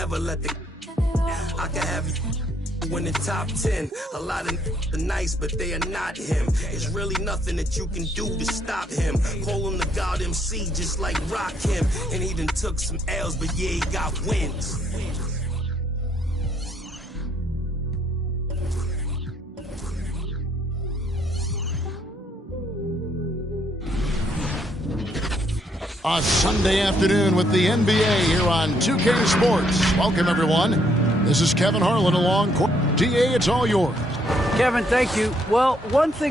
never let the I can have you in the top 10. A lot of are nice, but they are not him. There's really nothing that you can do to stop him. Call him the God MC, just like Rock him. And he done took some L's, but yeah, he got wins. A Sunday afternoon with the NBA here on 2K Sports. Welcome, everyone. This is Kevin Harlan along. DA, it's all yours. Kevin, thank you. Well, one thing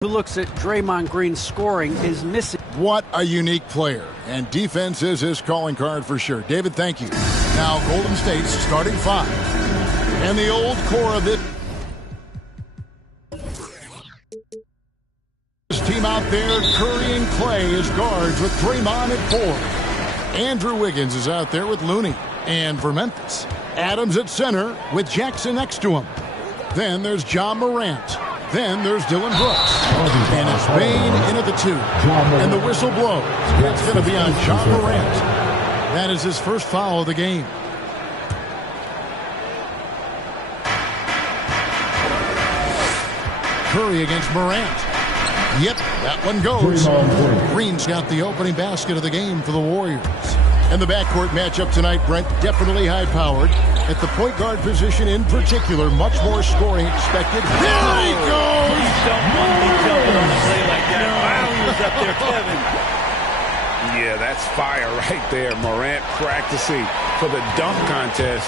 who looks at Draymond Green's scoring is missing. What a unique player. And defense is his calling card for sure. David, thank you. Now, Golden State's starting five. And the old core of it. Team out there, Curry and Clay as guards with Draymond at 4. Andrew Wiggins is out there with Looney. And for Memphis, Adams at center with Jackson next to him. Then there's John Morant. Then there's Dylan Brooks. And it's Bane in at the 2. And the whistle blows. It's going to be on John Morant. That is his first foul of the game. Curry against Morant. Yep, that one goes. Green's got the opening basket of the game for the Warriors. And the backcourt matchup tonight, Brent, definitely high-powered. At the point guard position in particular, much more scoring expected. There he goes! You don't want to be jumping on a play like that. Wow, he was up there, Kevin. Yeah, that's fire right there. Morant practicing for the dunk contest.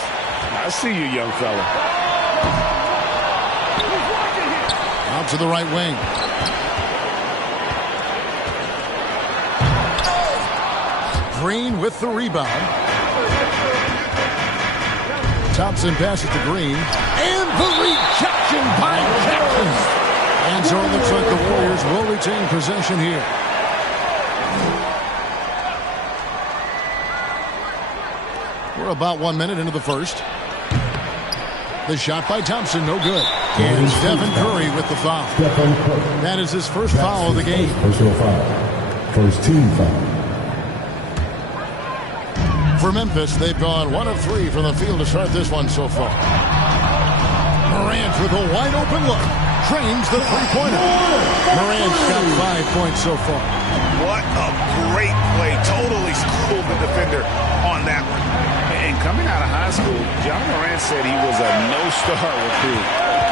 I see you, young fella. Out to the right wing. Green with the rebound. Thompson passes to Green. And the rejection by Jackson. And so it looks like the Warriors will retain possession here. We're about 1 minute into the first. The shot by Thompson, no good. And Stephen Curry with the foul. That is his first foul of the game. Personal foul. First team foul. For Memphis, they've gone 1 of 3 from the field to start this one so far. Morant with a wide-open look. Trains the three-pointer. Morant's got 5 points so far. What a great play. Totally schooled the defender on that one. And coming out of high school, John Morant said he was a no-star recruit.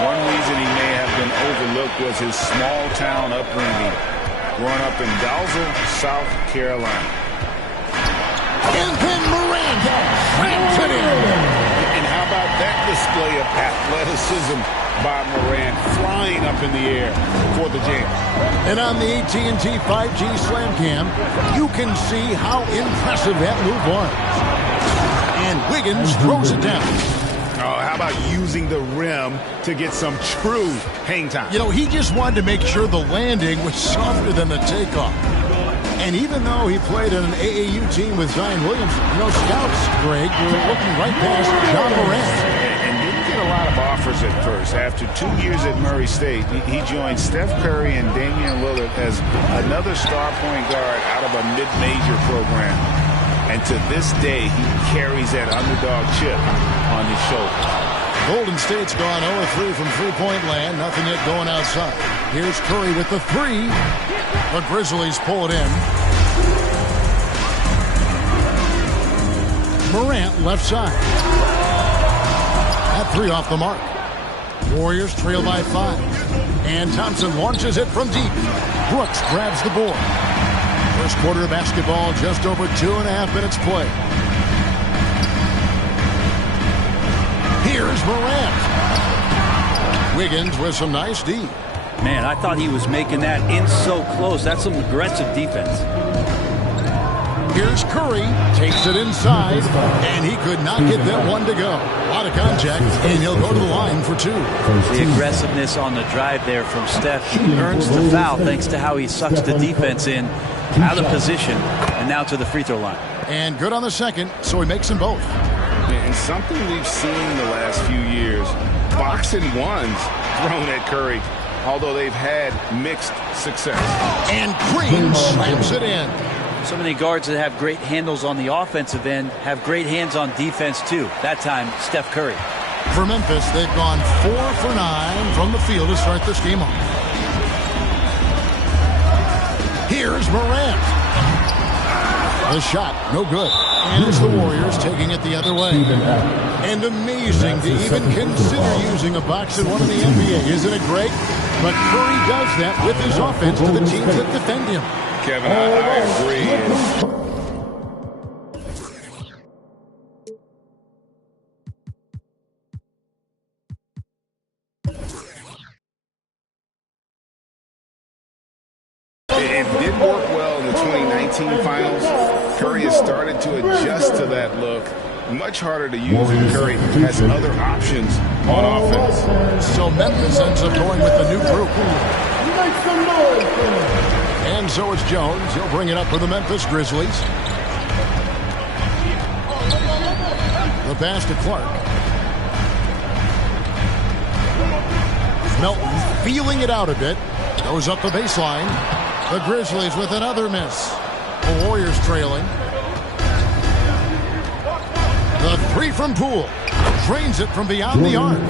One reason he may have been overlooked was his small-town upbringing, growing up in Dalzell, South Carolina. And then Morant slams it in. And how about that display of athleticism by Morant, flying up in the air for the jam. And on the AT&T 5G Slam Cam, you can see how impressive that move was. And Wiggins throws it down. Oh, how about using the rim to get some true hang time? You know, he just wanted to make sure the landing was softer than the takeoff. And even though he played on an AAU team with Zion Williamson, you know, scouts, Greg, were looking right past John Morant. And didn't get a lot of offers at first. After 2 years at Murray State, he joined Steph Curry and Damian Lillard as another star point guard out of a mid-major program. And to this day, he carries that underdog chip on his shoulder. Golden State's gone 0-3 from three-point land. Nothing yet going outside. Here's Curry with the 3. The Grizzlies pull it in. Morant left side. That 3 off the mark. Warriors trail by 5. And Thompson launches it from deep. Brooks grabs the board. First quarter of basketball, just over 2.5 minutes play. Here's Morant. Wiggins with some nice D. Man, I thought he was making that in so close. That's some aggressive defense. Here's Curry, takes it inside, and he could not get that one to go. A lot of contact, and he'll go to the line for 2. The aggressiveness on the drive there from Steph. He earns the foul thanks to how he sucks the defense in, out of position, and now to the free throw line. And good on the second, so he makes them both. And something we've seen the last few years, boxing ones thrown at Curry, although they've had mixed success. And Green slams it in. So many guards that have great handles on the offensive end have great hands on defense too. That time, Steph Curry. For Memphis, they've gone 4 for 9 from the field to start this game off. Here's Morant. The shot, no good. And it's the Warriors taking it the other way. And amazing to even consider using a box and one in the NBA. Isn't it great? But Curry does that with his offense to the teams that defend him. Kevin, I agree. It didn't work well in the 2019 finals. Curry has started to adjust to that look. Much harder to use when Curry has other options on offense. So Memphis ends up going with the new group. And so is Jones. He'll bring it up for the Memphis Grizzlies. The pass to Clark. Melton feeling it out a bit. Goes up the baseline. The Grizzlies with another miss. The Warriors trailing. The three from Poole. Drains it from beyond the arc.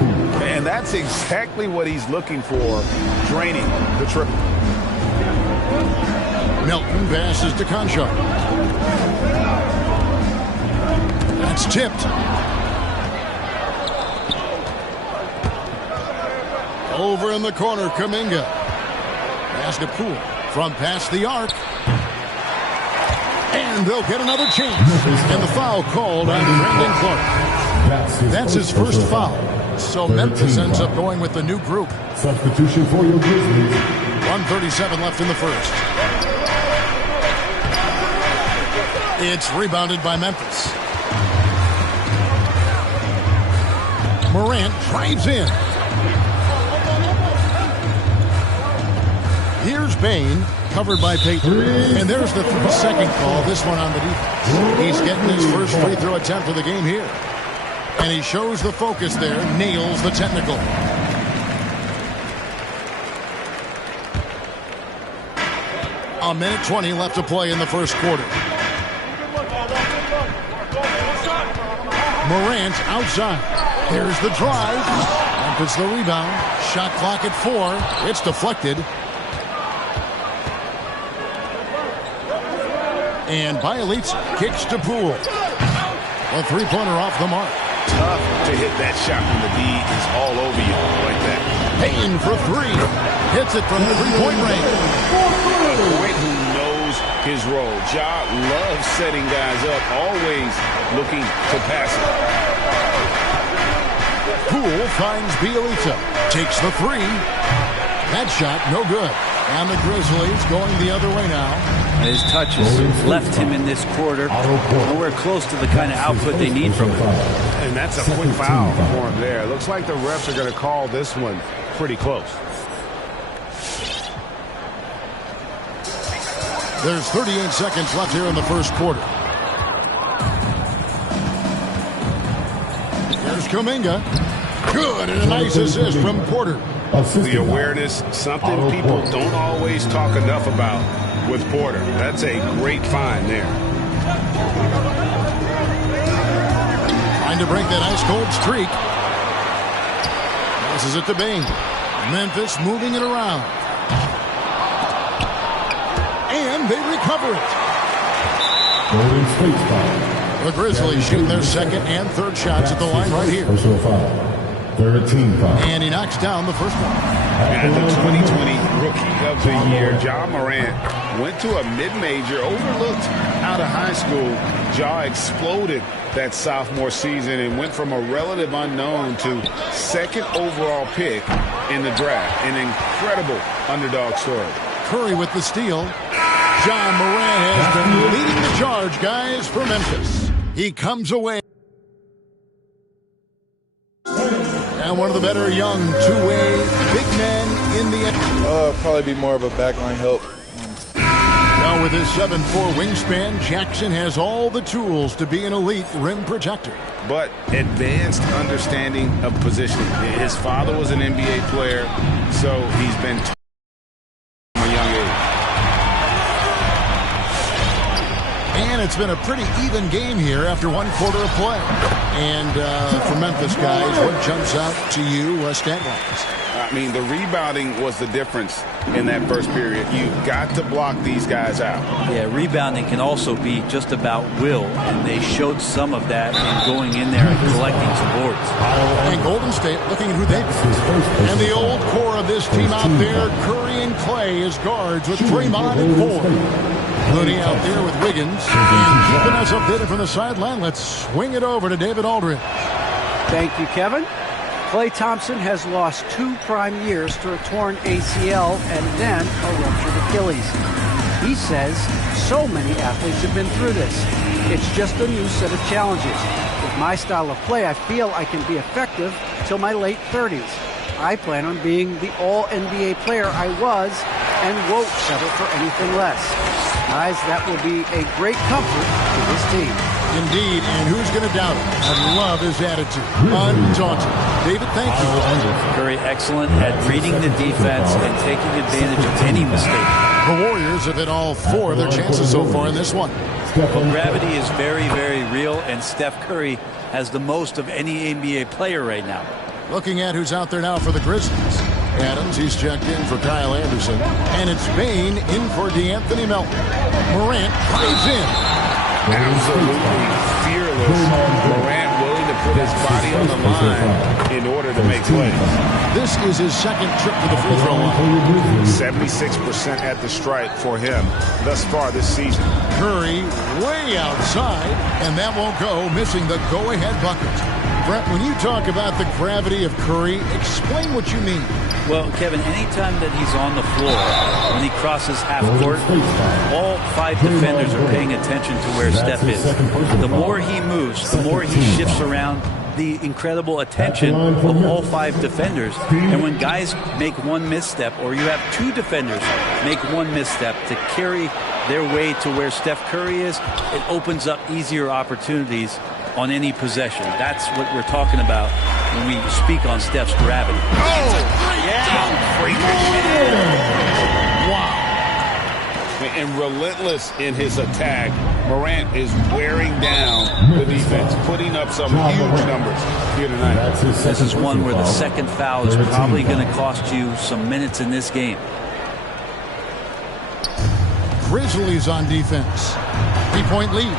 And that's exactly what he's looking for, draining the triple. Melton passes to Conchar. That's tipped. Over in the corner, Kuminga. Pass to Poole from past the arc. And they'll get another chance. And the foul called on Brandon Clark. That's his first foul. So Memphis ends up going with the new group. Substitution for your Grizzlies. 1:37 left in the first. It's rebounded by Memphis. Morant drives in. Here's Bain, covered by Payton. And there's the 3-second call, this one on the defense. He's getting his first free throw attempt of the game here. And he shows the focus there, nails the technical. A minute 20 left to play in the first quarter. Morant outside. Here's the drive. Memphis the rebound. Shot clock at 4. It's deflected. And Bielitsa kicks to Poole. A three-pointer off the mark. Tough to hit that shot when the D is all over you like that. Payne for 3. Hits it from the three-point range. A great who knows his role. Ja loves setting guys up, always looking to pass it. Poole finds Bielitsa. Takes the 3. That shot, no good. And the Grizzlies going the other way now. His touches left him in this quarter. Nowhere close to the kind of output they need from him. And that's a quick foul for him there. Looks like the refs are going to call this one pretty close. There's 38 seconds left here in the first quarter. There's Kuminga. Good, and a nice assist from Porter. The awareness, something people don't always talk enough about with Porter. That's a great find there. Trying to break that ice-cold streak. Passes it to Bain. Memphis moving it around. And they recover it. Golden State foul. The Grizzlies shoot their second and third shots at the line right here. Personal foul. 13 foul. And he knocks down the first one. And the 2020 Rookie of the Year, Ja Morant, went to a mid-major, overlooked out of high school. Ja exploded that sophomore season and went from a relative unknown to second overall pick in the draft. An incredible underdog story. Curry with the steal. Ja Morant has been leading the charge, guys, for Memphis. He comes away. And one of the better young two-way big men in the NBA. Probably be more of a backline help. Now with his 7'4" wingspan, Jackson has all the tools to be an elite rim protector. But advanced understanding of positioning. His father was an NBA player, so he's been taught from a young age. It's been a pretty even game here after one quarter of play. And for Memphis, guys, what jumps out to you stat-wise? I mean, the rebounding was the difference in that first period. You've got to block these guys out. Yeah, rebounding can also be just about will, and they showed some of that in going in there and collecting some boards. And Golden State looking at who they beat. And the old core of this team out there, Curry and Clay as guards with Draymond and Ford. Looney out there with Wiggins. And keeping us updated from the sideline, let's swing it over to David Aldridge. Thank you, Kevin. Klay Thompson has lost 2 prime years to a torn ACL and then a ruptured Achilles. He says so many athletes have been through this. It's just a new set of challenges. With my style of play, I feel I can be effective till my late 30s. I plan on being the all-NBA player I was and won't settle for anything less. Guys, that will be a great comfort to this team. Indeed, and who's going to doubt it? I love his attitude. Undaunted. David, thank you. Very excellent at reading the defense and taking advantage of any mistake. The Warriors have hit all 4 of their chances so far in this one. Well, gravity is very, very real, and Steph Curry has the most of any NBA player right now. Looking at who's out there now for the Grizzlies. Adams, he's checked in for Kyle Anderson. And it's Bane in for DeAnthony Melton. Morant plays in. Absolutely fearless. Morant willing to put his body on the line in order to make plays. This is his second trip to the free throw line. 76% at the stripe for him thus far this season. Curry way outside, and that won't go, missing the go-ahead bucket. Brett, when you talk about the gravity of Curry, explain what you mean. Well, Kevin, anytime that he's on the floor, when he crosses half court, all 5 defenders are paying attention to where Steph is. The more he moves, the more he shifts around, the incredible attention of all 5 defenders. And when guys make one misstep, or you have 2 defenders make one misstep to carry their way to where Steph Curry is, it opens up easier opportunities on any possession. That's what we're talking about when we speak on Steph's gravity. Wow. And relentless in his attack. Morant is wearing down the defense, putting up some huge numbers here tonight. This is one where the second foul is probably going to cost you some minutes in this game. Grizzlies on defense. 3-point lead.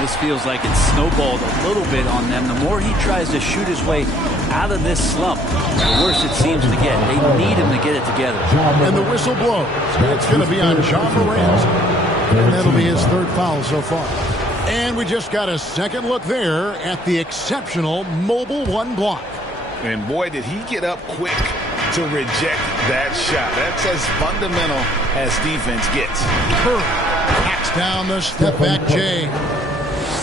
This feels like it's snowballed a little bit on them. The more he tries to shoot his way out of this slump, the worse it seems to get. They need him to get it together. And the whistle blows. It's going to be on Ja Morant. And that'll be his 3rd foul so far. And we just got a second look there at the exceptional Mobile One block. And boy, did he get up quick to reject that shot. That's as fundamental as defense gets. Curry hacks down the step-back J.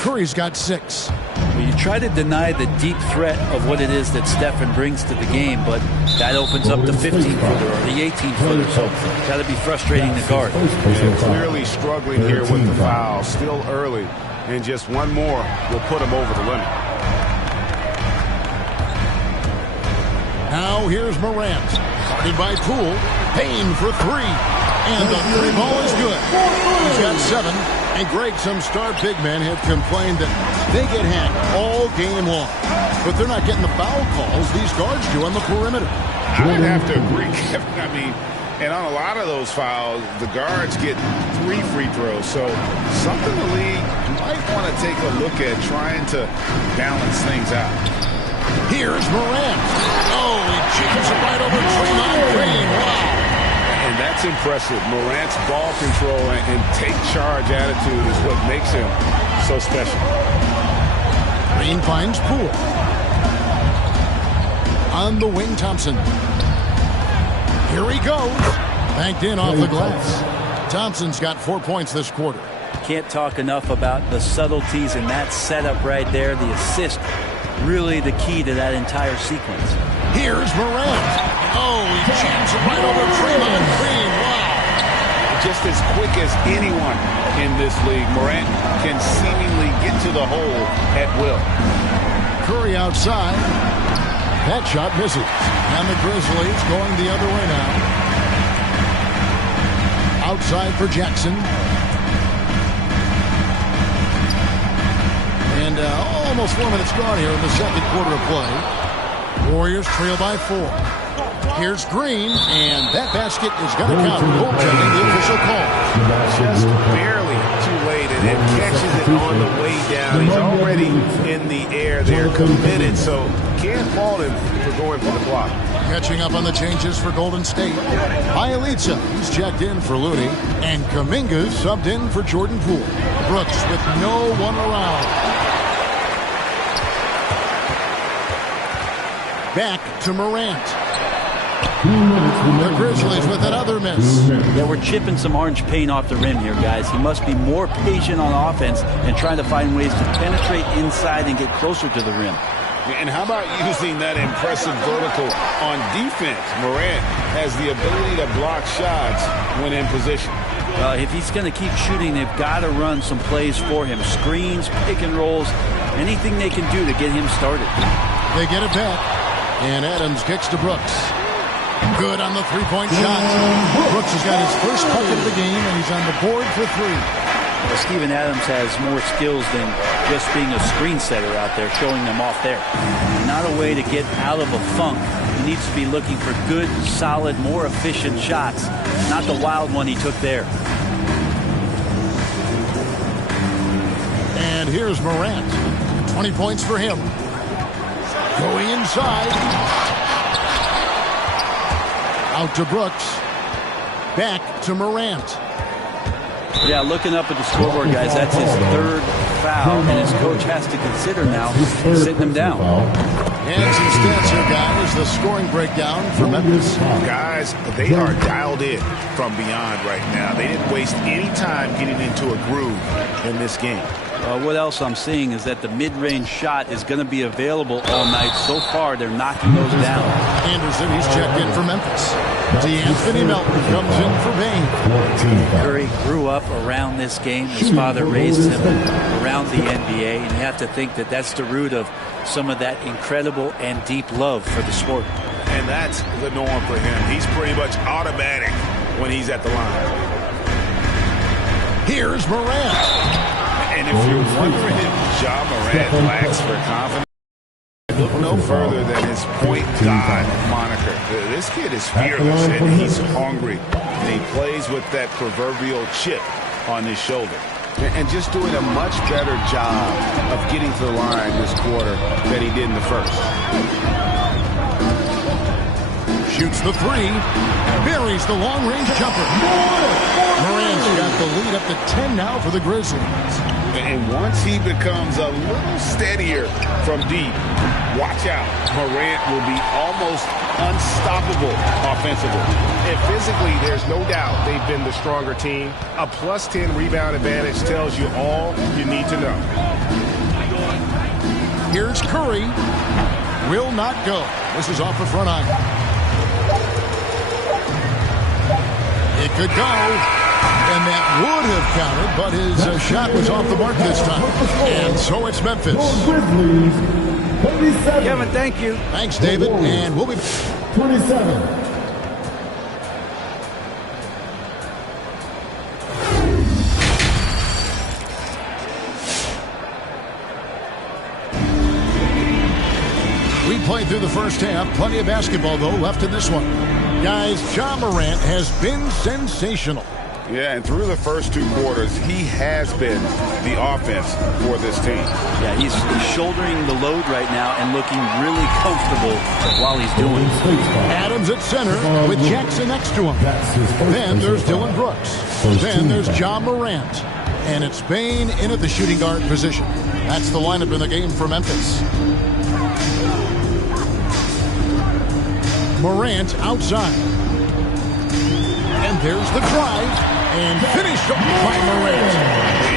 Curry's got 6. Well, you try to deny the deep threat of what it is that Stephen brings to the game, but that opens up the 15-footer or the 18-footer, so got to be frustrating to guard. And clearly struggling here with the foul, still early, and just one more will put him over the limit. Now here's Morant, guarded by Poole. Payne for 3. And the 3 ball is good. He's got 7. And Greg, some star big men have complained that they get hacked all game long. But they're not getting the foul calls these guards do on the perimeter. I would have to agree, Kevin. I mean, and on a lot of those fouls, the guards get 3 free throws. So something the league might want to take a look at, trying to balance things out. Here's Morant. Oh, he jams it right over Draymond Green. Wow. And that's impressive. Morant's ball control and take charge attitude is what makes him so special. Green finds Poole. On the wing, Thompson. Here he goes. Banked in off the glass. Thompson's got 4 points this quarter. Can't talk enough about the subtleties in that setup right there. The assist, really the key to that entire sequence. Here's Morant. Oh, he jams it right over Draymond Green. Wow. Just as quick as anyone in this league, Morant can seemingly get to the hole at will. Curry outside. That shot misses. And the Grizzlies going the other way now. Outside for Jackson. almost 4 minutes gone here in the second quarter of play. Warriors trail by 4. Here's Green, and that basket is going to count. Goaltending, the official call. Just barely too late, and it catches it on the way down. He's already in the air there, committed, so can't fault him for going for the block. Catching up on the changes for Golden State. Bielitsa, he's checked in for Looney, and Kuminga's subbed in for Jordan Poole. Brooks with no one around. Back to Morant. The Grizzlies with another miss. Yeah, we're chipping some orange paint off the rim here, guys. He must be more patient on offense and trying to find ways to penetrate inside and get closer to the rim. And how about using that impressive vertical on defense? Morant has the ability to block shots when in position. If he's going to keep shooting, they've got to run some plays for him. Screens, pick and rolls, anything they can do to get him started. They get it back, and Adams kicks to Brooks. Good on the three-point shot. Brooks has got his first bucket of the game, and he's on the board for 3. Well, Steven Adams has more skills than just being a screen setter out there, showing them off there. Not a way to get out of a funk. He needs to be looking for good, solid, more efficient shots, not the wild one he took there. And here's Morant. 20 points for him. Going inside. Out to Brooks. Back to Morant. Yeah, looking up at the scoreboard, guys, that's his 3rd foul, and his coach has to consider now sitting him down. And some stats here, guys. The scoring breakdown for Memphis. Guys, they are dialed in from beyond right now. They didn't waste any time getting into a groove in this game. What else I'm seeing is that the mid-range shot is going to be available all night. So far, they're knocking those down. Anderson, he's checked in for Memphis. D'Anthony Melton comes in for Bane. Curry grew up around this game. His father raised him around the NBA, and you have to think that that's the root of some of that incredible and deep love for the sport. And that's the norm for him. He's pretty much automatic when he's at the line. Here's Morant. And if you're wondering if Ja Morant lacks for confidence, look no further than his point guard moniker. This kid is fearless, and he's hungry. And he plays with that proverbial chip on his shoulder. And just doing a much better job of getting to the line this quarter than he did in the first. Shoots the 3. Buries the long-range jumper. Morant's got the lead up to 10 now for the Grizzlies. And once he becomes a little steadier from deep, watch out. Morant will be almost unstoppable offensively. And physically, there's no doubt they've been the stronger team. A +10 rebound advantage tells you all you need to know. Here's Curry. Will not go. This is off the front iron. It could go. And that would have counted, but his shot was off the mark this time. And so it's Memphis. Kevin, thank you. Thanks, David. And we'll be 27. We played through the first half. Plenty of basketball, though, left in this one. Guys, Ja Morant has been sensational. Yeah, and through the first 2 quarters, he has been the offense for this team. Yeah, he's shouldering the load right now and looking really comfortable while he's doing it. Adams at center with Jackson next to him. Then there's Dylan Brooks. Then there's Ja Morant. And it's Bane in at the shooting guard position. That's the lineup in the game for Memphis. Morant outside. And there's the drive. And finished by Morant.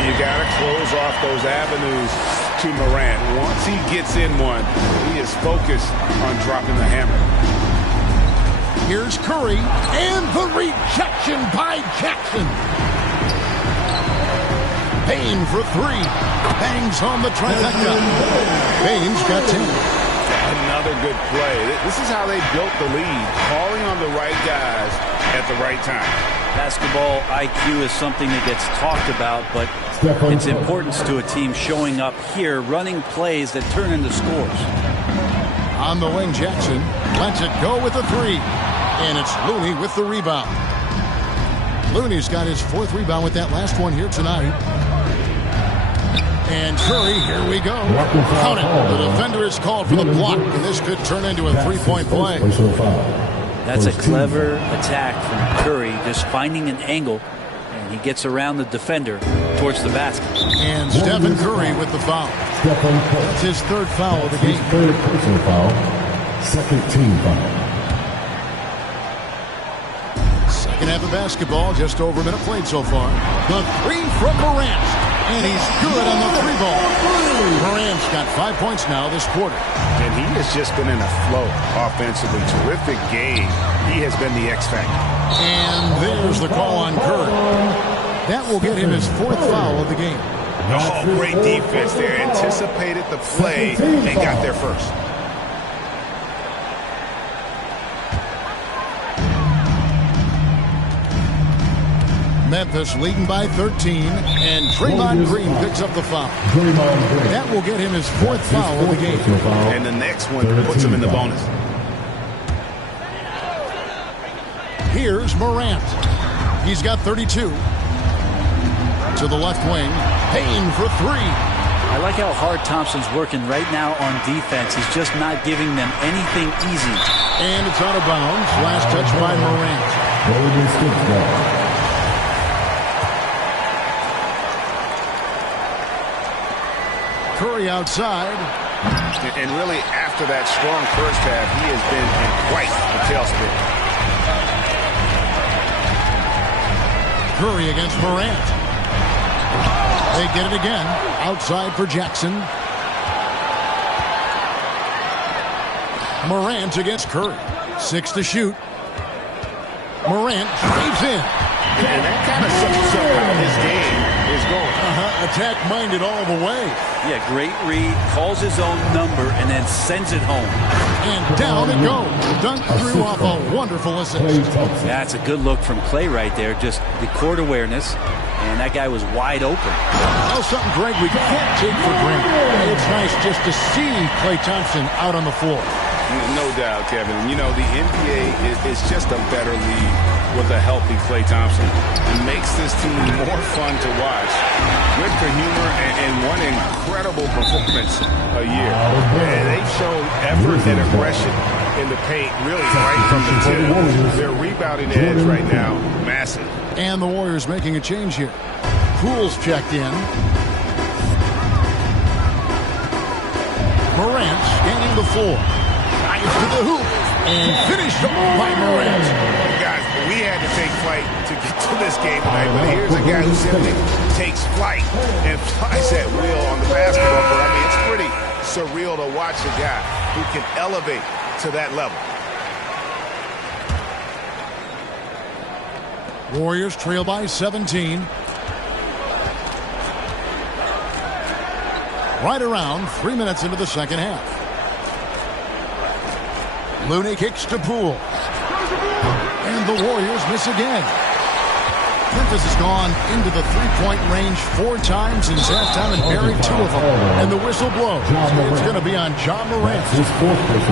You got to close off those avenues to Morant. Once he gets in one, he is focused on dropping the hammer. Here's Curry. And the rejection by Jackson. Bane for 3. Bangs home the trifecta. Bane's got 10. Another good play. This is how they built the lead. Calling on the right guys at the right time. Basketball IQ is something that gets talked about, but its importance to a team showing up here, running plays that turn into scores. On the wing, Jackson lets it go with a three. And it's Looney with the rebound. Looney's got his 4th rebound with that last one here tonight. And Curry, here we go. Count it. The defender is called for the block, and this could turn into a 3-point play. That's a clever attack from Curry, just finding an angle, and he gets around the defender towards the basket. And Stephen Curry with the foul. That's his 3rd foul of the game. 3rd personal foul, 2nd team foul. Second half of basketball, just over a minute played so far. The three from Morant, and he's good on the 3-ball. Morant's got 5 points now this quarter. And he has just been in a flow offensively. Terrific game. He has been the X factor. And there's the call on Curry. That will get him his 4th foul of the game. Oh, great defense there. Anticipated the play and got there first. Memphis leading by 13, and Draymond Green picks up the foul. That will get him his 4th foul of the game. And the next one puts him in the bonus. Here's Morant. He's got 32. To the left wing, Payne for 3. I like how hard Thompson's working right now on defense. He's just not giving them anything easy. And it's out of bounds. Last touch by Morant. Curry outside. And really, after that strong first half, he has been in quite the tailspin. Curry against Morant. They get it again. Outside for Jackson. Morant against Curry. 6 to shoot. Morant drives in. And that kind of sums up how this game is going. Attack-minded all the way. Yeah, great read, calls his own number, and then sends it home. And down it goes. Dunked through off a wonderful assist. That's a good look from Klay right there. Just the court awareness, and that guy was wide open. Oh, something, Greg, we can't take for granted. It's nice just to see Klay Thompson out on the floor. No doubt, Kevin. You know, the NBA is just a better league with a healthy Klay Thompson. It makes this team more fun to watch. Good for humor and one incredible performance a year. And they've shown effort and aggression in the paint really right from the tip. Their rebounding edge right now, massive. And the Warriors making a change here. Poole's checked in. Morant scanning the floor. To the hoop and finished off by Morant. Guys, we had to take flight to get to this game tonight, but here's a guy who simply takes flight and flies at will on the basketball court. I mean, it's pretty surreal to watch a guy who can elevate to that level. Warriors trail by 17. Right around 3 minutes into the second half. Looney kicks to Poole. And the Warriors miss again. Memphis has gone into the three-point range 4 times since halftime and buried 2 of them. And the whistle blows. It's going to be on Ja Morant.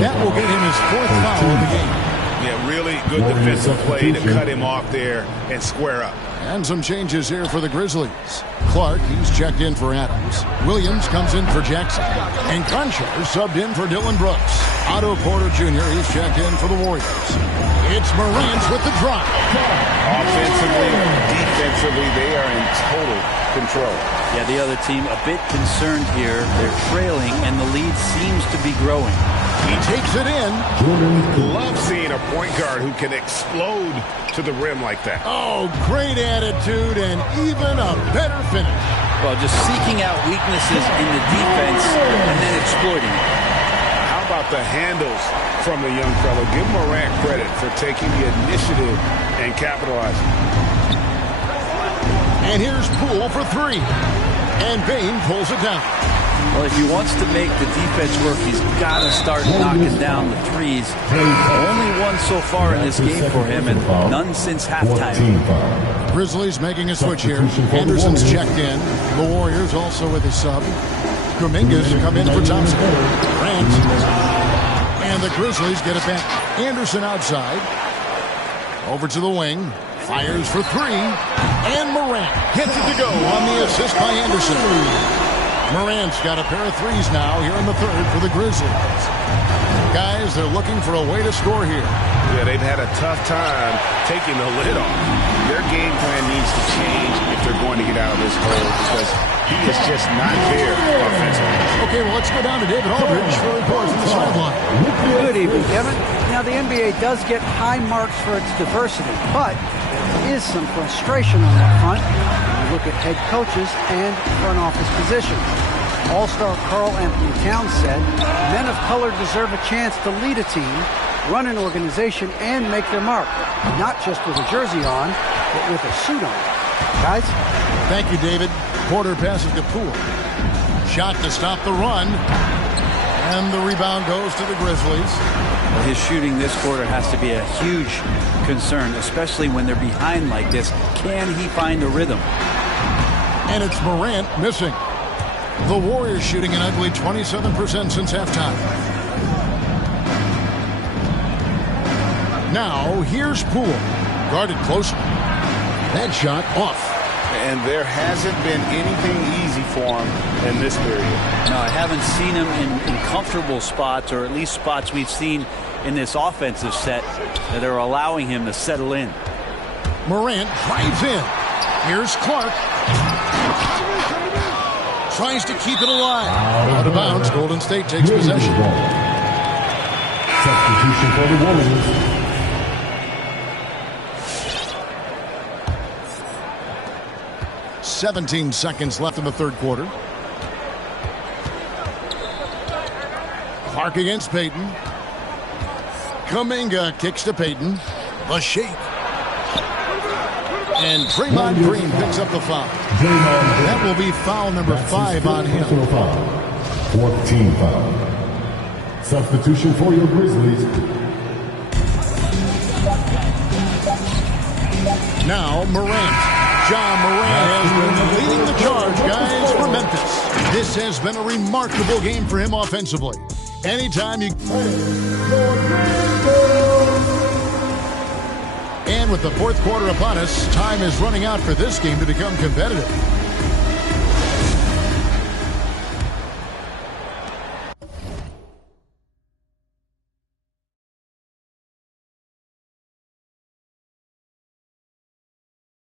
That will get him his 4th foul of the game. Yeah, really good defensive play to cut him off there and square up. And some changes here for the Grizzlies. Clark, he's checked in for Adams. Williams comes in for Jackson. And Crenshaw subbed in for Dylan Brooks. Otto Porter Jr., he's checked in for the Warriors. It's Morant with the drop. Offensively, defensively, they are in total control. Yeah, the other team a bit concerned here. They're trailing, and the lead seems to be growing. He takes it in. Love seeing a point guard who can explode to the rim like that. Oh, great attitude and even a better finish. Well, just seeking out weaknesses in the defense and then exploiting it. How about the handles from the young fellow? Give Morant credit for taking the initiative and capitalizing. And here's Poole for 3. And Bane pulls it down. Well, if he wants to make the defense work, he's got to start knocking down the threes. Only one so far in this game for him, and none since halftime. Grizzlies making a switch here. Anderson's checked in. The Warriors also with a sub. Kuminga's come in for Thompson. Grant. And the Grizzlies get it back. Anderson outside. Over to the wing. Fires for three. And Morant gets it to go on the assist by Anderson. Morant's got a pair of threes now here in the third for the Grizzlies. Guys, they're looking for a way to score here. Yeah, they've had a tough time taking the lid off. Their game plan needs to change if they're going to get out of this hole because he is just not there offensively. Okay, well, let's go down to David Aldridge for a report from the sideline. Good evening, Kevin. Now, the NBA does get high marks for its diversity, but there is some frustration on that front when you look at head coaches and front office positions. All-star Karl Anthony Towns said, men of color deserve a chance to lead a team, run an organization, and make their mark, not just with a jersey on, but with a suit on. Guys? Thank you, David. Porter passes to Poole. Shot to stop the run. And the rebound goes to the Grizzlies. Well, his shooting this quarter has to be a huge concern, especially when they're behind like this. Can he find a rhythm? And it's Morant missing. The Warriors shooting an ugly 27% since halftime. Now, here's Poole. Guarded closely. That shot off. And there hasn't been anything easy for him in this period. No, I haven't seen him in comfortable spots, or at least spots we've seen in this offensive set that are allowing him to settle in. Morant drives in. Here's Clark. Tries to keep it alive. Out of bounds. Golden State takes possession. Substitution for the Warriors. 17 seconds left in the third quarter. Clark against Payton. Kuminga kicks to Payton. A shake. And Draymond Green picks up the foul. That will be foul number 5 on him. 14 foul. Substitution for your Grizzlies. Now Morant. Ja Morant has been leading the charge, guys, for Memphis. This has been a remarkable game for him offensively. Anytime you... And with the fourth quarter upon us, time is running out for this game to become competitive.